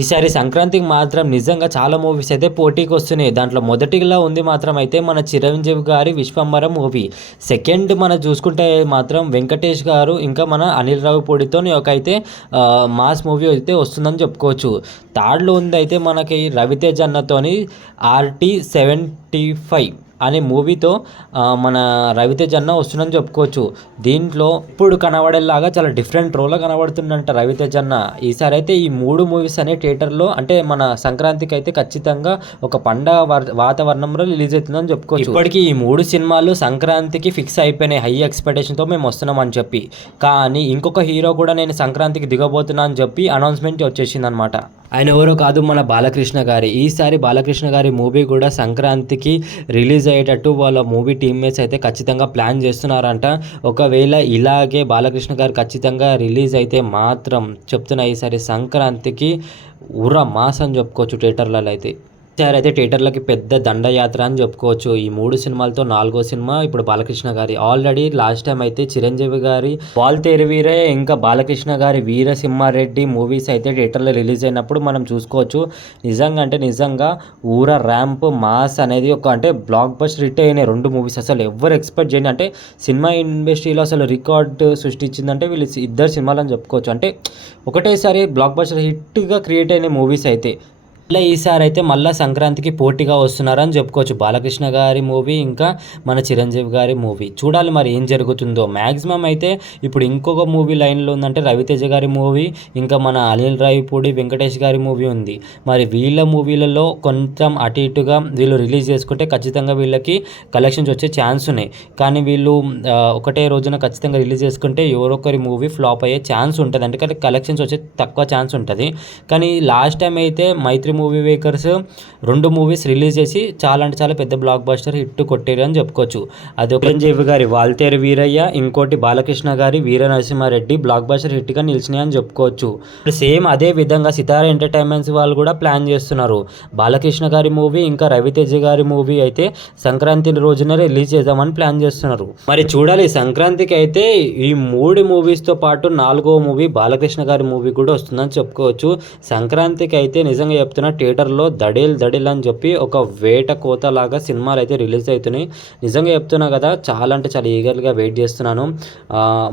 ఈసారి సంక్రాంతికి మాత్రం నిజంగా చాలా మూవీస్ అయితే పోటీకి వస్తున్నాయి. దాంట్లో మొదటిలో ఉంది మాత్రం అయితే మన చిరంజీవి గారి 'విశ్వంబర' మూవీ. సెకండ్ మనం చూసుకుంటే మాత్రం వెంకటేష్ గారు ఇంకా మన అనిల్ రావిపూడితోని ఒక అయితే మాస్ మూవీ అయితే వస్తుందని చెప్పుకోవచ్చు. థర్డ్‌లో ఉంది అయితే మనకి రవితేజ అన్నతోని 'RT75' అనే మూవీతో మన రవితేజ అన్న వస్తుందని చెప్పుకోవచ్చు. దీంట్లో ఇప్పుడు కనబడేలాగా చాలా డిఫరెంట్ రోల్‌లో కనబడుతుండంట రవితేజ అన్న. ఈసారి అయితే ఈ 3 మూవీస్ అనే థియేటర్‌లో అంటే మన సంక్రాంతికి అయితే ఖచ్చితంగా ఒక పండగ వాతావరణంలో రిలీజ్ అవుతుందని చెప్పుకోవచ్చు. ఇప్పటికి ఈ 3 సినిమాలు సంక్రాంతికి ఫిక్స్ అయిపోయినాయి. హై ఎక్స్‌పెక్టేషన్‌తో మేము వస్తున్నాం అని చెప్పి. కానీ ఇంకొక హీరో కూడా నేను సంక్రాంతికి దిగబోతున్నా అని చెప్పి అనౌన్స్‌మెంట్ వచ్చేసిందనమాట. ఆయన ఎవరో కాదు, మన బాలకృష్ణ గారి. ఈసారి బాలకృష్ణ గారి మూవీ కూడా సంక్రాంతికి రిలీజ్ అయ్యేటట్టు వాళ్ళ మూవీ టీమ్మేట్స్ అయితే ఖచ్చితంగా ప్లాన్ చేస్తున్నారంట. ఒకవేళ ఇలాగే బాలకృష్ణ గారు ఖచ్చితంగా రిలీజ్ అయితే మాత్రం చెప్తున్నా, ఈసారి సంక్రాంతికి ఉర్ర మాస్ అని చెప్పుకోవచ్చు థియేటర్లలో అయితే. ఈసారి అయితే థియేటర్లకి పెద్ద దండయాత్ర అని చెప్పుకోవచ్చు. ఈ 3 సినిమాలతో 4వ సినిమా ఇప్పుడు బాలకృష్ణ గారి. ఆల్రెడీ లాస్ట్ టైం అయితే చిరంజీవి గారి 'వాల్తేరు వీరయ్య' ఇంకా బాలకృష్ణ గారి 'వీరసింహారెడ్డి' మూవీస్ అయితే థియేటర్లో రిలీజ్ అయినప్పుడు మనం చూసుకోవచ్చు. నిజంగా అంటే నిజంగా ఊర ర్యాంప్ మాస్ అనేది ఒక అంటే బ్లాక్ బస్టర్ హిట్ అయినాయి 2 మూవీస్. అసలు ఎవరు ఎక్స్పెక్ట్ చేయని అంటే సినిమా ఇండస్ట్రీలో అసలు రికార్డ్ సృష్టించిందంటే వీళ్ళు ఇద్దరు సినిమాలు అని చెప్పుకోవచ్చు. అంటే ఒకటేసారి బ్లాక్ బస్టర్ హిట్గా క్రియేట్ అయిన మూవీస్ అయితే. ఇలా ఈసారి అయితే మళ్ళీ సంక్రాంతికి పోటీగా వస్తున్నారని చెప్పుకోవచ్చు. బాలకృష్ణ గారి మూవీ ఇంకా మన చిరంజీవి గారి మూవీ. చూడాలి మరి ఏం జరుగుతుందో. మ్యాక్సిమం అయితే ఇప్పుడు ఇంకొక మూవీ లైన్లో ఉందంటే రవితేజ గారి మూవీ ఇంకా మన అనిల్ రావిపూడి వెంకటేష్ గారి మూవీ ఉంది. మరి వీళ్ళ మూవీలలో కొంచెం అటు ఇటుగా వీళ్ళు రిలీజ్ చేసుకుంటే ఖచ్చితంగా వీళ్ళకి కలెక్షన్స్ వచ్చే ఛాన్స్ ఉన్నాయి. కానీ వీళ్ళు ఒకటే రోజున ఖచ్చితంగా రిలీజ్ చేసుకుంటే ఎవరొకరి మూవీ ఫ్లాప్ అయ్యే ఛాన్స్ ఉంటుంది. అంటే కలెక్షన్స్ వచ్చే తక్కువ ఛాన్స్ ఉంటుంది. కానీ లాస్ట్ టైం అయితే మైత్రి మూవీ మేకర్స్ 2 మూవీస్ రిలీజ్ చేసి చాలా అంటే చాలా పెద్ద బ్లాక్ బస్టర్ హిట్ కొట్టారు అని చెప్పుకోవచ్చు. అది చిరంజీవి గారి 'వాల్తేరు వీరయ్య', ఇంకోటి బాలకృష్ణ గారి 'వీర నరసింహారెడ్డి' బ్లాక్ బస్టర్ హిట్గా నిలిచినాయి అని చెప్పుకోవచ్చు. సేమ్ అదే విధంగా సితారా ఎంటర్టైన్మెంట్స్ వాళ్ళు కూడా ప్లాన్ చేస్తున్నారు. బాలకృష్ణ గారి మూవీ ఇంకా రవితేజ గారి మూవీ అయితే సంక్రాంతి రోజున రిలీజ్ చేద్దామని ప్లాన్ చేస్తున్నారు. మరి చూడాలి, సంక్రాంతికి అయితే ఈ 3 మూవీస్తో పాటు 4వ మూవీ బాలకృష్ణ గారి మూవీ కూడా వస్తుందని చెప్పుకోవచ్చు. సంక్రాంతికి అయితే నిజంగా చెప్తున్నా థియేటర్లో దడేల్ అని చెప్పి ఒక వేట కోత లాగా సినిమాలు అయితే రిలీజ్ అవుతున్నాయి. నిజంగా చెప్తున్నా కదా, చాలా అంటే చాలా ఈగర్గా వెయిట్ చేస్తున్నాను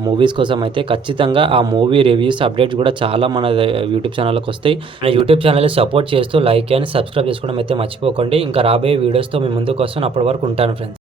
మూవీస్ కోసం అయితే. ఖచ్చితంగా ఆ మూవీ రివ్యూస్ అప్డేట్స్ కూడా చాలా మన యూట్యూబ్ ఛానల్కి వస్తాయి. మన యూట్యూబ్ ఛానల్ని సపోర్ట్ చేస్తూ లైక్ అండ్ సబ్స్క్రైబ్ చేసుకోవడం అయితే మర్చిపోకండి. ఇంకా రాబోయే వీడియోస్తో మీ ముందుకు వస్తాను. అప్పటి వరకు ఉంటాను ఫ్రెండ్స్.